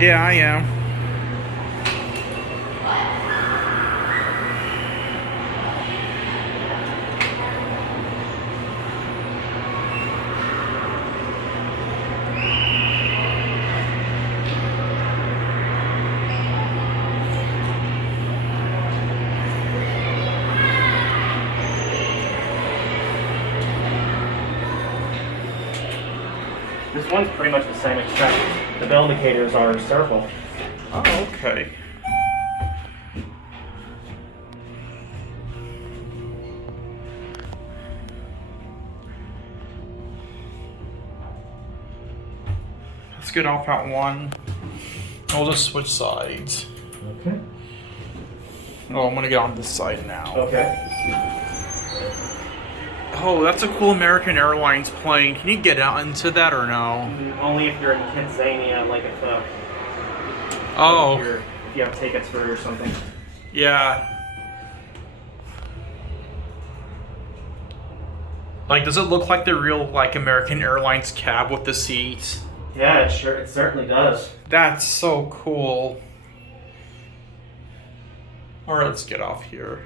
Yeah, I am. This one's pretty much the same, except the bell indicators are circle. Oh, okay. Let's get off at one. We'll just switch sides. Okay. Oh, I'm gonna get on this side now. Okay. Oh, that's a cool American Airlines plane. Can you get out into that or no? Only if you're in Kidzania, like if Oh. if you have tickets for it or something. Yeah. Like, does it look like the real, like, American Airlines cab with the seats? Yeah, it certainly does. That's so cool. Alright, let's get off here.